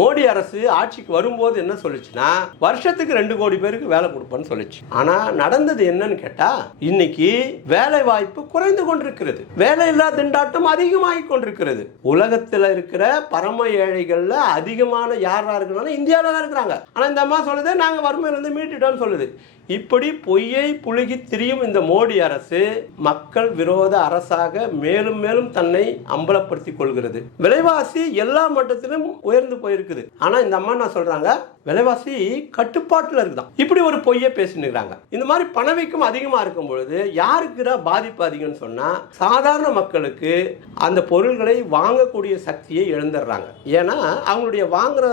மோடி அரசு ஆட்சிக்கு வரும்போது என்ன சொல்லுச்சுன்னா வருஷத்துக்கு 2 கோடி பேருக்கு வேலை கொடுப்பேன்னு சொல்லுச்சு. ஆனா நடந்தது என்னன்னு கேட்டா இன்னைக்கு வேலை வாய்ப்பு குறைந்து கொண்டிருக்கிறது, வேலையில்லா திண்டாட்டம் அதிகமாகி கொண்டிருக்கிறது. உலகத்தில் இருக்கிற பரம ஏழைகள்ல அதிகமான யாரா இருக்கிறாங்க இந்தியாவில தான் இருக்கிறாங்க. ஆனா இந்த அம்மா சொல்லுது நாங்க வறுமையிலிருந்து மீட்டுட்டோம்னு சொல்லுது. இப்படி பொய்யை புழுகி திரியும் இந்த மோடி அரசு மக்கள் விரோத அரசாக மேலும் மேலும் தன்னை அம்பலப்படுத்திக் கொள்கிறது. விலைவாசி எல்லா மட்டத்திலும் உயர்ந்து போயிருக்குது. ஆனா இந்த அம்மா என்ன சொல்றாங்க, விலைவாசி கட்டுப்பாட்டில் இருக்குதான். இப்படி ஒரு பொய்யை பேசினுக்கிறாங்க. இந்த மாதிரி பணவீக்கம் அதிகமா இருக்கும் பொழுது யாருக்கு பாதிப்பு அதிகம்னு சொன்னா சாதாரண மக்களுக்கு அந்த பொருள்களை வாங்கக்கூடிய சக்தியை இழந்துடுறாங்க. ஏன்னா அவங்களுடைய வாங்குற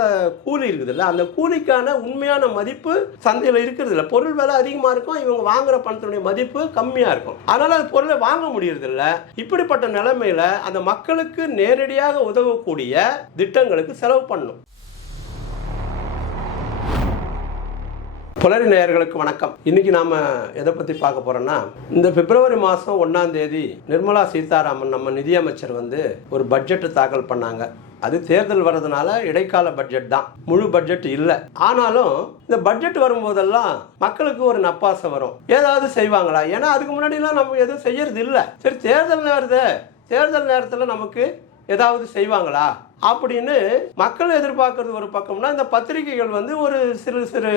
கூலி இருக்குதுல்ல, அந்த கூலிக்கான உண்மையான மதிப்பு சந்தையில் இருக்கிறது இல்லை. பொருள் அதிகமா இருக்கும், இவங்க வாங்குற பணத்தினுடைய மதிப்பு கம்மியா இருக்கும். அதனால அந்த பொருளை வாங்க முடியறது இல்ல. இப்படிப்பட்ட நிலைமையில அந்த மக்களுக்கு நேரடியாக உதவக்கூடிய திட்டங்களுக்கு செலவு பண்ணணும். புலரி நேயர்களுக்கு வணக்கம். இன்னைக்கு நாம எதை பத்தி பார்க்க போறோம்னா, இந்த பிப்ரவரி மாதம் 1ஆம் தேதி நிர்மலா சீதாராமன் நம்ம நிதியமைச்சர் ஒரு பட்ஜெட் தாக்கல் பண்ணாங்க. அது தேர்தல் வர்றதுனால இடைக்கால பட்ஜெட் தான், முழு பட்ஜெட் இல்லை. ஆனாலும் இந்த பட்ஜெட் வரும்போதெல்லாம் மக்களுக்கு ஒரு நப்பாசை வரும், ஏதாவது செய்வாங்களா. ஏன்னா அதுக்கு முன்னாடிலாம் நம்ம எதுவும் செய்யறது இல்லை. சரி தேர்தல் வருது, தேர்தல் நேரத்தில் நமக்கு ஏதாவது செய்வாங்களா அப்படின்னு மக்கள் எதிர்பார்க்கறது ஒரு பக்கம்னா, இந்த பத்திரிகைகள் ஒரு சிறு சிறு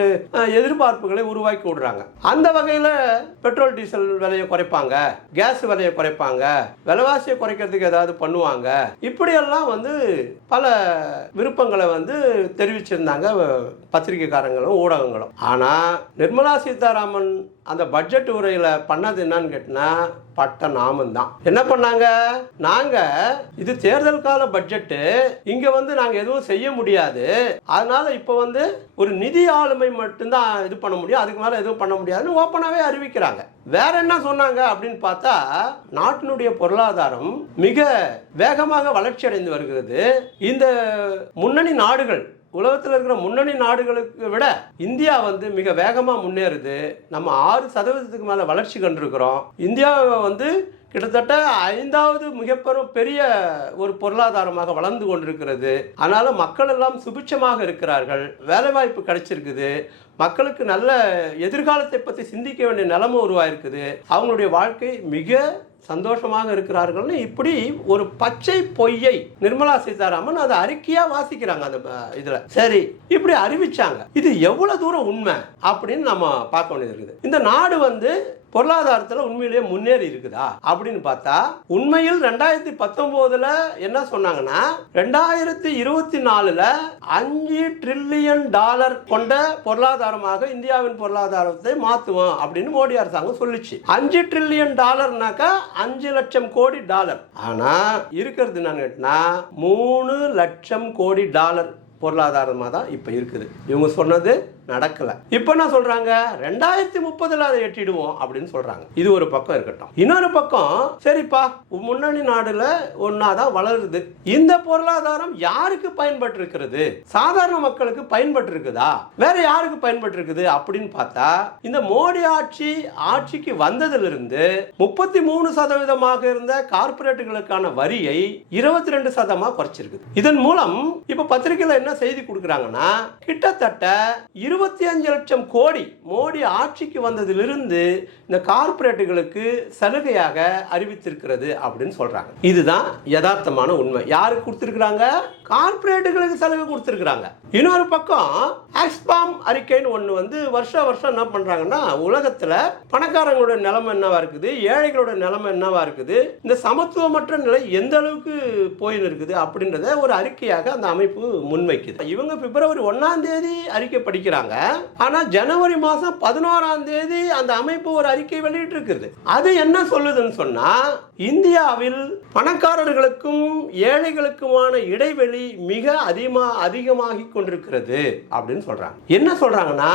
எதிர்பார்ப்புகளை உருவாக்கி விடுறாங்க. அந்த வகையில் பெட்ரோல் டீசல் விலையை குறைப்பாங்க, கேஸ் விலையை குறைப்பாங்க, விலைவாசியை குறைக்கிறதுக்கு ஏதாவது பண்ணுவாங்க, இப்படியெல்லாம் பல விருப்பங்களை தெரிவிச்சிருந்தாங்க பத்திரிகைக்காரங்களும் ஊடகங்களும். ஆனால் நிர்மலா சீதாராமன் அந்த பட்ஜெட் உரையில பண்ணது என்னன்னு கேட்டினா பட்ட நாமம் தான். என்ன பண்ணாங்க, நாங்க இது தேர்தல் கால பட்ஜெட்டு, இங்க நாங்க எதுவும் செய்ய முடியாது, அதனால இப்ப ஒரு நிதி ஆளுமை மட்டும்தான் இது பண்ண முடியும், அதுக்கு மேல எதுவும் பண்ண முடியாதுன்னு ஓப்பனாவே அறிவிக்கிறாங்க. வேற என்ன சொன்னாங்க அப்படின்னு பார்த்தா, நாட்டினுடைய பொருளாதாரம் மிக வேகமாக வளர்ச்சி அடைந்து வருகிறது. இந்த முன்னணி நாடுகள், உலகத்தில் இருக்கிற முன்னணி நாடுகளுக்கு விட இந்தியா மிக வேகமா முன்னேறுது. நம்ம 6% மேல வளர்ச்சி கண்டிருக்கிறோம். இந்தியாவை கிட்டத்தட்ட 5வது மிகப்பெரிய ஒரு பொருளாதாரமாக வளர்ந்து கொண்டிருக்கிறது. அதனால மக்கள் எல்லாம் சுபிட்சமாக இருக்கிறார்கள், வேலை வாய்ப்பு கிடைச்சிருக்குது, மக்களுக்கு நல்ல எதிர்காலத்தை பற்றி சிந்திக்க வேண்டிய நிலைமை உருவாயிருக்குது, அவங்களுடைய வாழ்க்கை மிக சந்தோஷமாக இருக்கிறார்கள்னு இப்படி ஒரு பச்சை பொய்யை நிர்மலா சீதாராமன் அதை அறிக்கையா வாசிக்கிறாங்க. அந்த இதுல சரி இப்படி அறிவிச்சாங்க. இது எவ்வளவு தூரம் உண்மை அப்படின்னு நம்ம பார்க்க வேண்டியது இருக்குது. இந்த நாடு பொருளாதாரத்தில் உண்மையிலேயே முன்னேறி இருக்குதா அப்படின்னு பார்த்தா, உண்மையில் 2019 என்ன சொன்னாங்கன்னா, 2024 $5 டிரில்லியன் கொண்ட பொருளாதாரமாக இந்தியாவின் பொருளாதாரத்தை மாற்றுவோம் அப்படின்னு மோடி அரசாங்கம் சொல்லிச்சு. $5 டிரில்லியன் 5 லட்சம் கோடி டாலர். ஆனா இருக்கிறது என்னன்னு கேட்டா $3 லட்சம் கோடி பொருளாதாரமாக தான் இப்ப இருக்குது. இவங்க சொன்னது நடக்கல. இப்ப என்ன சொல்றாங்க, 2030 அதை எட்டிடுவோம் அப்படின்னு சொல்றாங்க. இது ஒரு பக்கம் இருக்கட்டும். இன்னொரு பக்கம், சரிப்பா முன்னணி நாடுல ஒன்னாதான் வளருது, இந்த பொருளாதாரம் யாருக்கு பயன்பட்டு இருக்கிறது, சாதாரண மக்களுக்கு பயன்பட்டு இருக்குதா, வேற யாருக்கு பயன்பட்டு இருக்குது அப்படின்னு பார்த்தா, இந்த மோடி ஆட்சிக்கு வந்ததிலிருந்து 33% இருந்த கார்பரேட்டுகளுக்கான வரியை 22% குறைச்சிருக்கு. இதன் மூலம் இப்ப பத்திரிகையில என்ன செய்தி கொடுக்குறாங்கன்னா, கிட்டத்தட்ட 25 லட்சம் கோடி மோடி ஆட்சிக்கு வந்ததிலிருந்து இந்த கார்பரேட்டுகளுக்கு சலுகையாக அறிவித்திருக்கிறது அப்படின்னு சொல்றாங்க. இதுதான் யதார்த்தமான உண்மை. யாருக்கு கொடுத்திருக்கிறாங்க, கார்பரேட்டுகளுக்கு சலுகை கொடுத்திருக்கிறாங்க. இன்னொரு பக்கம் ஆக்ஸ்பாம் அறிக்கைன்னு ஒன்று வருஷம் என்ன பண்றாங்கன்னா, உலகத்துல பணக்காரங்களோட நிலைமை என்னவா இருக்குது, ஏழைகளோட நிலைமை என்னவா இருக்குது, இந்த சமத்துவமற்ற நிலை எந்த அளவுக்கு போயின்னு இருக்குது அப்படின்றத ஒரு அறிக்கையாக அந்த அமைப்பு முன்வைக்குது. இவங்க பிப்ரவரி 1ஆம் தேதி அறிக்கை படிக்கிறாங்க. ஆனா ஜனவரி மாதம் 11ஆம் தேதி அந்த அமைப்பு ஒரு அறிக்கை வெளியிட்டு இருக்குது. அது என்ன சொல்லுதுன்னு சொன்னா, இந்தியாவில் பணக்காரர்களுக்கும் ஏழைகளுக்குமான இடைவெளி மிக அதிகமாகி கொண்டிருக்கிறது அப்படின்னு சொல்றாங்க. என்ன சொல்றாங்கன்னா,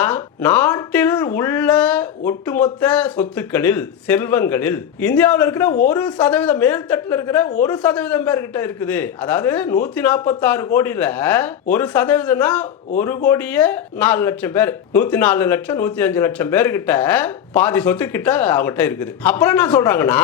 நாட்டில் உள்ள ஒட்டுமொத்த சொத்துக்களில், செல்வங்களில் இந்தியாவில் இருக்கிற 1% மேல்தட்டில் இருக்கிற 1% பேர்கிட்ட இருக்குது. அதாவது 146 கோடியில 1% 1,04,00,000 பேர், 104 லட்சம் 105 லட்சம் பேர்கிட்ட பாதி சொத்து கிட்ட அவங்ககிட்ட இருக்குது. அப்புறம் என்ன சொல்றாங்கன்னா,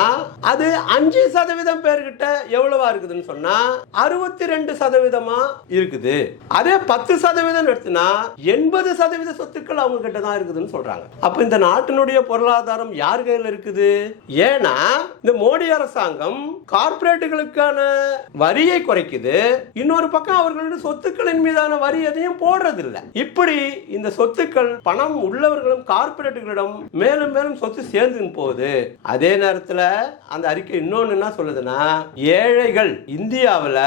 அது 5% பேர்கிட்ட எவ்வளவா இருக்குதுன்னு சொன்னா 62% இருக்குது. அதே 10% எடுத்துனா 80% சொத்துக்கள் அவங்க கிட்ட தான் இருக்குதுன்னு சொல்றாங்க. அப்ப இந்த நாட்டினுடைய பொருளாதாரம் யார் கையில் இருக்குது? ஏன்னா இந்த மோடி அரசாங்கம் கார்ப்பரேட்டுகளுக்கான வரியை குறைக்குது, இன்னொரு பக்கம் அவர்களுடைய சொத்துக்களின் மீதான வரி எதையும் போடுறது இல்லை. இப்படி இந்த சொத்துக்கள் பணம் உள்ளவர்களும் கார்ப்பரேட்டுகளிடம் மேலும் மேலும் சொத்து சேர்ந்து போகுது. அதே நேரத்தில் அந்த அறிக்கை இன்னொன்னு என்ன சொல்லுதுன்னா, ஏழைகள் இந்தியாவில்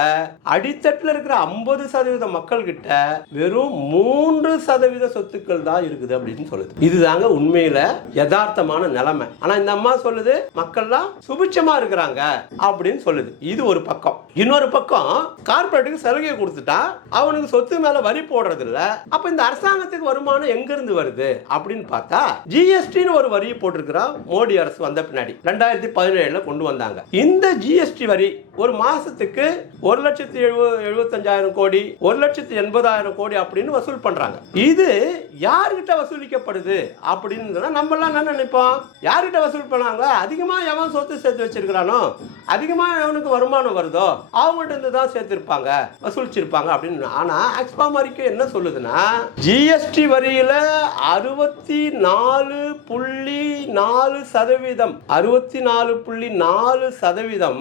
அடித்தட்டில் இருக்கிற 50% மக்கள் கிட்ட வெறும் 3% சொத்துக்கள் தான் இருக்குது அப்படின்னு சொல்லுது. இதுதாங்க உண்மையில யதார்த்தமான நிலைமை. ஆனா இந்த அம்மா சொல்லுது மக்கள்லாம் சுபிட்சமா இருக்கிறாங்க அப்படின்னு சொல்லுது. இது ஒரு பக்கம். இன்னொரு பக்கம் கார்ப்பரேட்டுக்கு சலுகை கொடுத்துட்டா அவனுக்கு சொத்து மேல வரி போடுறது இல்ல. அப்ப இந்த அரசாங்கத்துக்கு வருமானம் எங்க இருந்து வருது அப்படின்னு பார்த்தா ஜிஎஸ்டின்னு ஒரு வரியை போட்டிருக்கிறா மோடி அரசு வந்த பின்னாடி 2017 கொண்டு வந்தாங்க. இந்த ஜிஎஸ்டி வரி ஒரு மாசத்துக்கு 1,75,000 கோடி 1,80,000 கோடி அப்படின்னு வசூல் பண்றாங்க. இது யார்கிட்ட வசூலிக்கப்படுது அப்படின்னு நம்ம எல்லாம் என்ன நினைப்போம்? யார்கிட்ட வசூல் பண்ணாங்க? அதிகமா எவன் சொத்து சேர்த்து வச்சிருக்கிறானோ, அதிகமா எவனுக்கு வருமானம் வருதோ அவங்ககிட்ட இருந்து தான் சேர்த்திருப்பாங்க, வசூலிச்சிருப்பாங்க அப்படின்னு. ஆனா எக்ஸ்பாம் அறிக்கை என்ன சொல்லுதுன்னா, ஜிஎஸ்டி வரியில 64.4%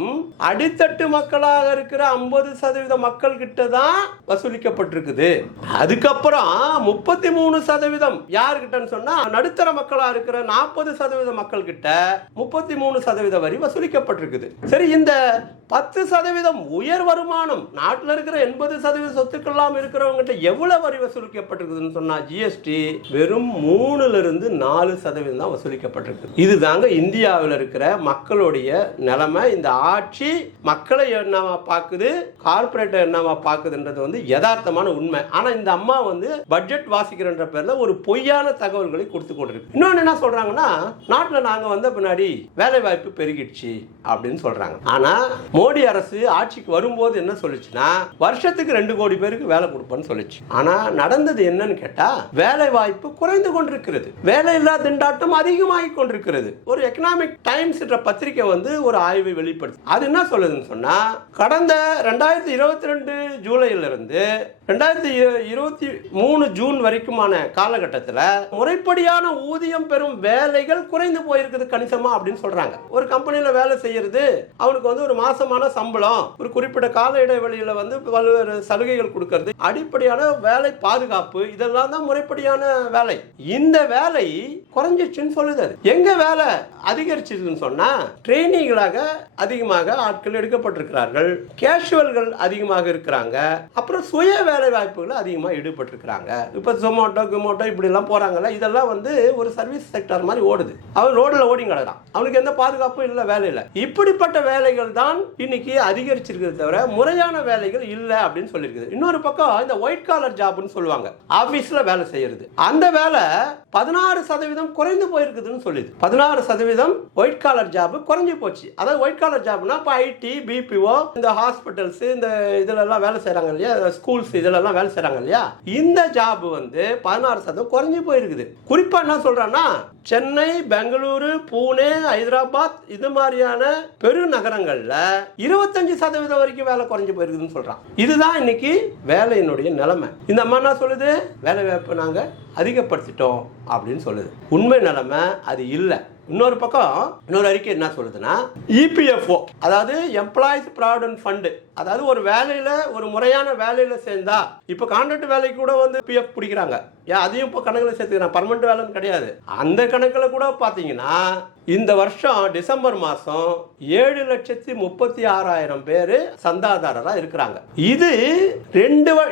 அடித்தட்டு மக்களாக இருக்கிற 50% மக்கள் கிட்ட தான் வசூலிக்கப்பட்டிருக்குது. அதுக்கப்புறம் 33% யாருக்கிட்டன்னு சொன்னா நடுத்தர மக்களா இருக்கிற 40% மக்கள் கிட்ட 33% வரி வசூலிக்கப்பட்டிருக்குது. சரி, இந்த 10% உயர் வருமானம் நாட்டில் இருக்கிற 80% சொத்துக்கெல்லாம் இருக்கிறவங்க கிட்ட எவ்வளவு வரி வசூலிக்கப்பட்டிருக்குதுன்னு சொன்னா ஜிஎஸ்டி வெறும் 3-4% தான் வசூலிக்கப்பட்டிருக்கு. இதுதாங்க இந்தியாவில் இருக்கிற மக்களுடைய நிலைமை. இந்த ஆட்சி மக்களை என்னவா பாக்குது, கார்பரேட் என்னவா பாக்குதுன்றது வந்து யதார்த்தமான உண்மை. ஆனா இந்த அம்மா வந்து பட்ஜெட் வாசிக்கிறன்ற பேர்ல ஒரு பொய்யான தகவல்களை கொடுத்து கொண்டிருக்கு. இன்னொன்னு என்ன சொல்றாங்கன்னா, நாட்டில் நாங்க வந்த பின்னாடி வேலை வாய்ப்பு பெருகிடுச்சு அப்படின்னு சொல்றாங்க. ஆனா மோடி அரசு ஆட்சிக்கு வரும்போது என்ன சொல்லுச்சுன்னா, வருஷத்துக்கு 2 கோடி பேருக்கு வேலை கொடுப்பேன்னு சொல்லுச்சு. ஆனா நடந்தது என்னன்னு கேட்டா, வேலை வாய்ப்பு குறைந்து கொண்டிருக்கிறது, வேலை இல்லா திண்டாட்டம் அதிகமாகி கொண்டிருக்கிறது. ஒரு எக்கனாமிக் டைம்ஸ் என்ற பத்திரிகை வந்து ஒரு ஆய்வை வெளிப்படுத்து. அது என்ன சொல்லுதுன்னு சொன்னா, கடந்த 2022 ஜூலையில இருந்து 2023 ஜூன் வரைக்குமான காலகட்டத்தில் முறைப்படியான ஊதியம் பெறும் வேலைகள் குறைந்து போயிருக்குது கணிசமா அப்படின்னு சொல்றாங்க. ஒரு கம்பெனியில வேலை செய்யறது அவனுக்கு வந்து ஒரு மாசமான சம்பளம், ஒரு குறிப்பிட்ட கால இடைவெளியில வந்து பல்வேறு சலுகைகள் கொடுக்கிறது, அடிப்படையான வேலை பாதுகாப்பு, இதெல்லாம் தான் முறைப்படியான வேலை. இந்த வேலை குறைஞ்சிச்சுன்னு சொல்லுது. எங்க வேலை அதிகரிச்சிருக்குன்னு சொன்னா, ட்ரெயினிங்களாக அதிகமாக ஆட்கள் எடுக்கப்பட்டிருக்கிறார்கள், கேஷுவல்கள் அதிகமாக இருக்கிறாங்க, அப்புறம் சுய வேலை வாய்ப்புகள் அதிகமாக ஈடுபட்டிருக்கிறாங்க. இப்போ ஜொமேட்டோ கிமோட்டோ இப்படி எல்லாம் போறாங்கல்ல, இதெல்லாம் வந்து ஒரு சர்வீஸ் செக்டர் மாதிரி ஓடுது. அவன் ரோட்ல ஓடி கிடக்குறான், அவனுக்கு எந்த பாதுகாப்பும் இல்லை, வேலை இல்லை. இப்படிப்பட்ட வேலைகள் தான் இன்னைக்கு அதிகரிச்சிருக்கிறது தவிர முறையான வேலைகள் இல்லை அப்படின்னு சொல்லியிருக்குது. இன்னொரு பக்கம் இந்த ஒயிட் காலர் ஜாப்னு சொல்லுவாங்க, ஆபீஸ்ல வேலை செய்யறது, அந்த வேலை 16% குறைந்து போயிருக்குதுன்னு சொல்லுது. 16% ஒயிட் காலர் ஜாப் குறைஞ்சு போச்சு. அதாவது ஒயிட் காலர் ஜாப்னா இப்போ ஐடி, பிபிஓ, இந்த ஹாஸ்பிட்டல்ஸ், இந்த இதுல எல்லாம் வேலை செய்யறாங்க இல்லையா, ஸ்கூல்ஸ் இதெல்லாம் வேலை செய்யறாங்க இல்லையா, இந்த ஜாப் வந்து 16% குறைஞ்சு போயிருக்குது. குறிப்பா என்ன சொல்றான்னா, சென்னை, பெங்களூரு, பூனே, ஹைதராபாத் இது மாதிரியான பெருநகரங்கள்ல 25% வரைக்கும் வேலை குறைஞ்சு போயிருக்குதுன்னு சொல்றான். இதுதான் இன்னைக்கு வேலையினுடைய நிலைமை. இந்த அம்மா என்ன சொல்லுது, வேலை வாய்ப்பு நாங்க அதிகப்படுத்திட்டோம் அப்படின்னு சொல்லுது. உண்மை நிலைமை அது இல்லை. இன்னொரு பக்கம் இன்னொரு அறிக்கை என்ன சொல்லுதுன்னா, இபிஎஃப்ஓ அதாவது எம்ப்ளாயிஸ் ப்ராவிடன்ட் ஃபண்ட், அதாவது ஒரு வேலையில ஒரு முறையான வேலையில சேர்ந்தா, இப்போ கான்ட்ராக்ட் வேலைக்கு கூட வந்து பிஎஃப் பிடிக்கிறாங்க, அதையும் இப்போ கணக்கில் சேர்த்துக்கிறாங்க, பர்மனெண்ட் வேலைன்னு கிடையாது. அந்த கணக்கில் கூட பார்த்தீங்கன்னா இந்த வருஷம் டிசம்பர் மாதம் 7,36,000 பேர் சந்தாதாரராக இருக்கிறாங்க. இது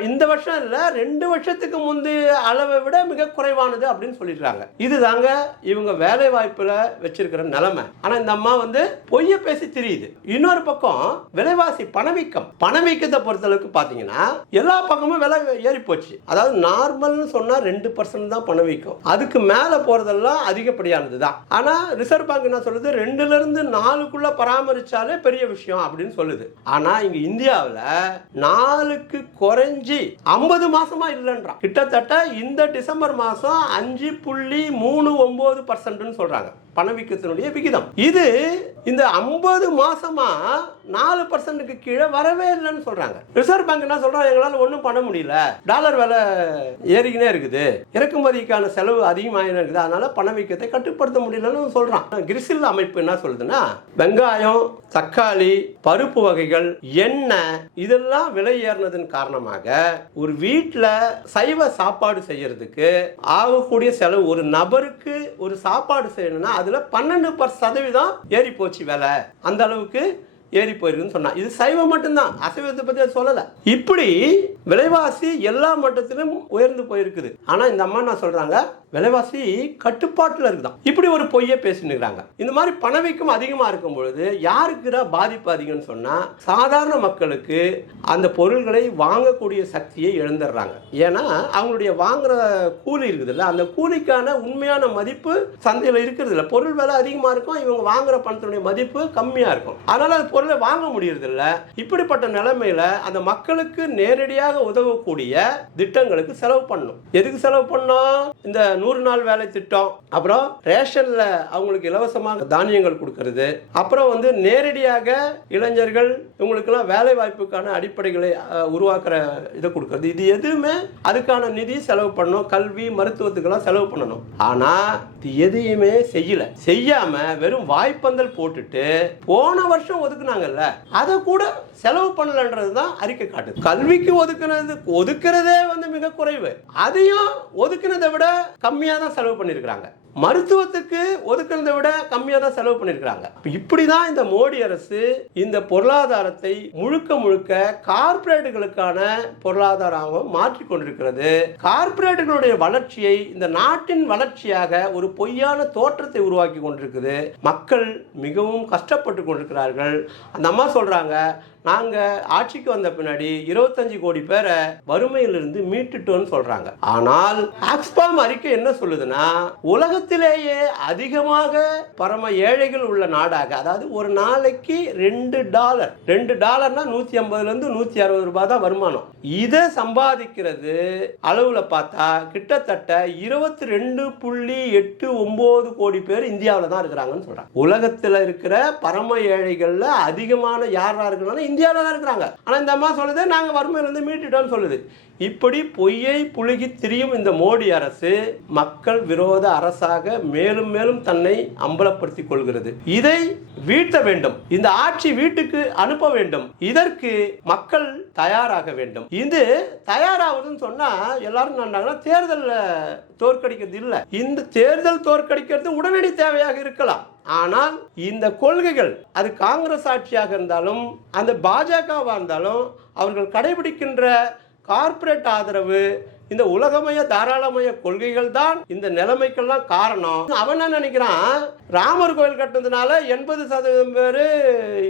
இந்த வருஷம் இல்லை, 2 வருஷத்துக்கு முந்தைய அளவை விட மிக குறைவானது அப்படின்னு சொல்லிடுறாங்க. இதுதாங்க இவங்க வேலை வாய்ப்புல வச்சிருக்கிற நிலைமை. ஆனா இந்த அம்மா வந்து பொய்ய பேசி தெரியுது. இன்னொரு பக்கம் விலைவாசி பணவீக்கத்தை பொறுத்தளவுக்கு பாத்தீங்கன்னா எல்லா பக்கமும் விலை ஏறி போச்சு. அதாவது நார்மல்னு சொன்னா 2% தான் பணவீக்கம், அதுக்கு மேல போறதெல்லாம் அதிகப்படியானது தான். ஆனா ரிசர்வ் பேங்க் என்ன சொல்லுது, 2-4க்குள்ள பராமரிச்சாலே பெரிய விஷயம் அப்படின்னு சொல்லுது. ஆனா இங்க இந்தியாவில் 4க்கு குறைஞ்சி 50 மாசமா இல்லைன்றான். கிட்டத்தட்ட இந்த டிசம்பர் மாசம் 5.39% சொல்றாங்க. பணவீக்கத்தினுடைய விகிதம். இது இந்த 50 மாசமா 4% கீழே வரவே இல்லைன்னு சொல்றாங்க. ரிசர்வ் பேங்க் என்ன சொல்றாங்க, எங்களால் ஒன்றும் பண்ண முடியல, டாலர் விலை ஏறிக்கினே இருக்குது, இறக்குமதிக்கான செலவு அதிகமாக இருக்குது, அதனால பணவீக்கத்தை கட்டுப்படுத்த முடியலன்னு சொல்றான். கிரிசில் அமைப்பு என்ன சொல்லுதுன்னா, வெங்காயம், தக்காளி, பருப்பு வகைகள், எண்ணெய் இதெல்லாம் விலை ஏறினதன் காரணமாக ஒரு வீட்டில் சைவ சாப்பாடு செய்யறதுக்கு ஆகக்கூடிய செலவு, ஒரு நபருக்கு ஒரு சாப்பாடு செய்யணும்னா அதுல 12% ஏறி போச்சு விலை, அந்த அளவுக்கு ஏறி போயிருக்குன்னு சொன்னா. இது சைவம் மட்டும்தான், அசைவத்தை பத்தி சொல்லல. இப்படி விலைவாசி எல்லா மட்டத்திலும் உயர்ந்து போயிருக்குது. ஆனா இந்த அம்மா என்ன சொல்றாங்க, விலைவாசி கட்டுப்பாட்டில் இருக்குதான். இப்படி ஒரு பொய்யை பேசினுக்கிறாங்க. இந்த மாதிரி பணவீக்கம் அதிகமா இருக்கும் பொழுது யாருக்கு பாதிப்பு அதிகம்னு சொன்னா, சாதாரண மக்களுக்கு அந்த பொருள்களை வாங்கக்கூடிய சக்தியை இழந்துடுறாங்க. ஏன்னா அவங்களுடைய வாங்குற கூலி இருக்குது இல்ல, அந்த கூலிக்கான உண்மையான மதிப்பு சந்தையில் இருக்கிறது இல்லை. பொருள் விலை அதிகமா இருக்கும், இவங்க வாங்குற பணத்தினுடைய மதிப்பு கம்மியா இருக்கும், அதனால அது பொருளை வாங்க முடியறது இல்லை. இப்படிப்பட்ட நிலைமையில அந்த மக்களுக்கு நேரடியாக உதவக்கூடிய திட்டங்களுக்கு செலவு பண்ணணும். எதுக்கு செலவு பண்ணணும்? இந்த 100 நாள் வேலை திட்டம், அப்புறம் ரேஷன்ல அவங்களுக்கு இலவசமாக தானியங்கள் கொடுக்கிறது, அப்புறம் நேரடியாக இளைஞர்கள் இவங்களுக்கெல்லாம் வேலை வாய்ப்புக்கான அடிப்படைகளை உருவாக்குற இதை கொடுக்கிறது. இது எதுவுமே அதுக்கான நிதி செலவு பண்ணணும், கல்வி மருத்துவத்துக்கெல்லாம் செலவு பண்ணணும். ஆனா இது எதையுமே செய்யாம வெறும் வாய்ப்பந்தல் போட்டுட்டு போன வருஷம் ஒதுக்குனாங்கல்ல, அதை கூட செலவு பண்ணலன்றது தான் அறிக்கை காட்டுது. கல்விக்கு ஒதுக்குறதே மிக குறைவு, அதையும் ஒதுக்குனதை விட கம்மியா தான் செலவு பண்ணிருக்காங்க. மருத்துவத்துக்கு ஒதுக்குறதை விட கம்மியா தான் செலவு பண்ணிருக்காங்க. இப்படிதான் இந்த மோடி அரசு இந்த பொருளாதாரத்தை முழுக்க கார்ப்பரேட்டுகளுக்கான பொருளாதாரம் மாற்றிக் கொண்டிருக்கிறது. கார்ப்பரேட்டுகளுடைய வளர்ச்சியை இந்த நாட்டின் வளர்ச்சியாக ஒரு பொய்யான தோற்றத்தை உருவாக்கி கொண்டிருக்குது. மக்கள் மிகவும் கஷ்டப்பட்டு கொண்டிருக்கிறார்கள். அந்த அம்மா சொல்றாங்க, நாங்க ஆட்சிக்கு வந்த பின்னாடி 25 கோடி பேரை வறுமையிலிருந்து மீட்டுட்டோம்னு சொல்றாங்க. ஆனால் ஆக்ஸ்பாம் அறிக்கை என்ன சொல்லுதுன்னா, உலகத்திலேயே அதிகமாக பரம ஏழைகள் உள்ள நாடாக, அதாவது ஒரு நாளைக்கு $2 $150 160 ரூபாய் தான் வருமானம். இதை சம்பாதிக்கிறது அளவுல பார்த்தா கிட்டத்தட்ட 22.89 கோடி பேர் இந்தியாவில் தான் இருக்கிறாங்கன்னு சொல்றாங்க. உலகத்தில் இருக்கிற பரம ஏழைகள்ல அதிகமான யாரா இருக்கிறாங்க இந்தியாவில் தான் இருக்கிறாங்க. ஆனா இந்த அம்மா சொல்லுது, நாங்க வறுமையிலிருந்து மீட்டுட்டோம்னு சொல்லுது. இப்படி பொய்யை புழுகி திரியும் இந்த மோடி அரசு மக்கள் விரோத அரசாக மேலும் மேலும் தன்னை அம்பலப்படுத்திக் கொள்கிறது. இதை வீழ்த்த வேண்டும், இந்த ஆட்சி வீட்டுக்கு அனுப்ப வேண்டும். இதற்கு மக்கள் தயாராக வேண்டும். இது தயாராகுதுன்னு சொன்னா எல்லாரும் சொன்னாங்கன்னா தேர்தலில் தோற்கடிக்கிறது இல்லை. இந்த தேர்தல் தோற்கடிக்கிறது உடனடி தேவையாக இருக்கலாம். ஆனால் இந்த கொள்கைகள், அது காங்கிரஸ் ஆட்சியாக இருந்தாலும் அந்த பாஜகவா இருந்தாலும், அவர்கள் கடைபிடிக்கின்ற கார்ப்பரேட் ஆதரவு, இந்த உலகமய தாராளமய கொள்கைகள் தான் இந்த நிலைமைக்கெல்லாம் காரணம். அவன் என்ன நினைக்கிறான், ராமர் கோயில் கட்டுறதுனால 80% பேரு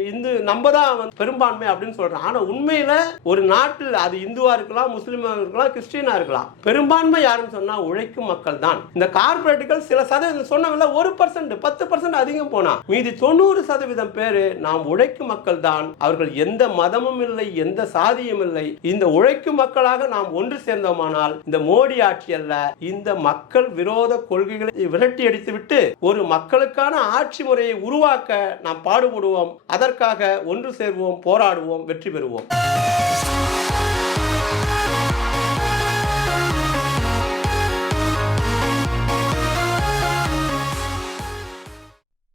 இந்து நம்ம தான் பெரும்பான்மை அப்படின்னு சொல்றான். ஆனா உண்மையில ஒரு நாட்டில் அது இந்துவா இருக்கலாம், முஸ்லிமா இருக்கலாம், கிறிஸ்டியனா இருக்கலாம், பெரும்பான்மை யாருன்னு சொன்னா உழைக்கும் மக்கள் தான். இந்த கார்ப்பரேட்டுகள் சில சதவீதம் சொன்னவங்கள 1% 10% அதிகம் போனா மீதி 90% பேரு நாம் உழைக்கும் மக்கள் தான். அவர்கள் எந்த மதமும் இல்லை, எந்த சாதியும் இல்லை. இந்த உழைக்கும் மக்களாக நாம் ஒன்று சேர்ந்தோமானால் இந்த மோடி ஆட்சி அல்ல, இந்த மக்கள் விரோத கொள்கைகளை விரட்டி அடித்துவிட்டு ஒரு மக்களுக்கான ஆட்சி முறையை உருவாக்க நாம் பாடுபடுவோம். அதற்காக ஒன்று சேர்வோம், போராடுவோம், வெற்றி பெறுவோம்.